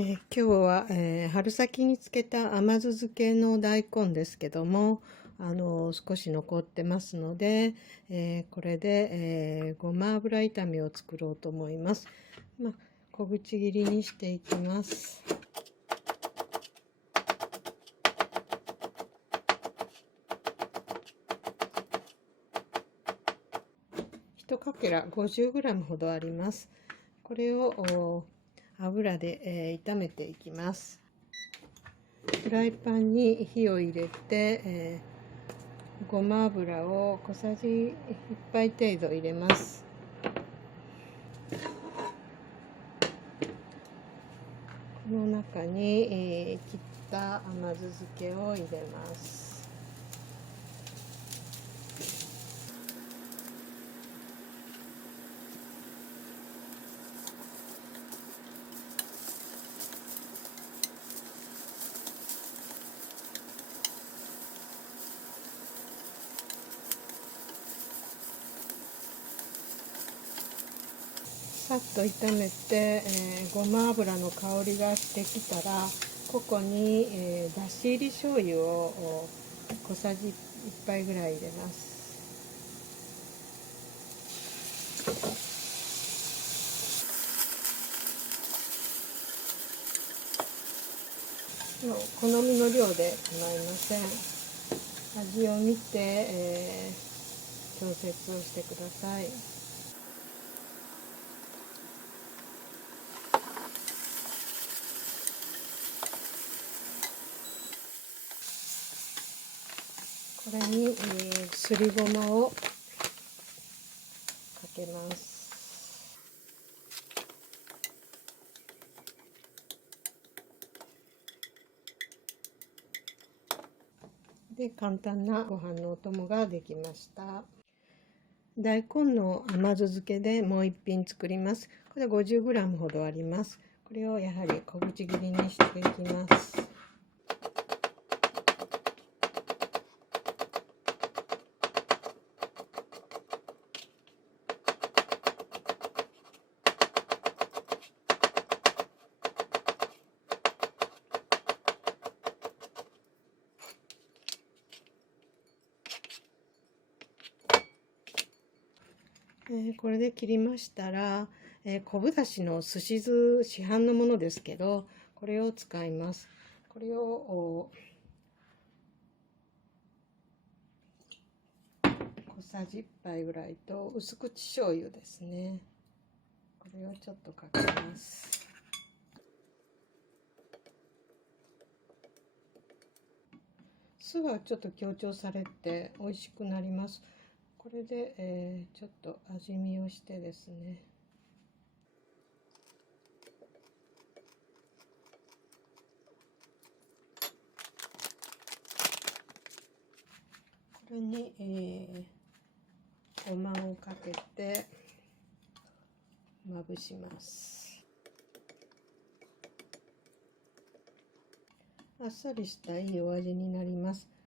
今日は、春先に漬けた甘酢漬けの大根ですけども、少し残ってますので、これで、ごま油炒めを作ろうと思います。小口切りにしていきます。1かけら 50g ほどあります。これを油で、炒めていきます。フライパンに火を入れて、ごま油を小さじ1杯程度入れます。この中に、切った甘酢漬けを入れます。さっと炒めて、ごま油の香りがしてきたら、ここに、だし入り醤油を小さじ1杯ぐらい入れます。好みの量で構いません。味を見て、調節をしてください。これに、すりごまをかけます。で、簡単なご飯のお供ができました。大根の甘酢漬けでもう一品作ります。これ 50g ほどあります。これをやはり小口切りにしていきます。これで切りましたら、昆布だしのすし酢、市販のものですけど、これを使います。これを小さじ1杯ぐらいと薄口醤油ですね。これをちょっとかけます。酢はちょっと強調されて美味しくなります。これで、ちょっと味見をしてですね。これに、ごまをかけてまぶします。あっさりしたいいお味になります。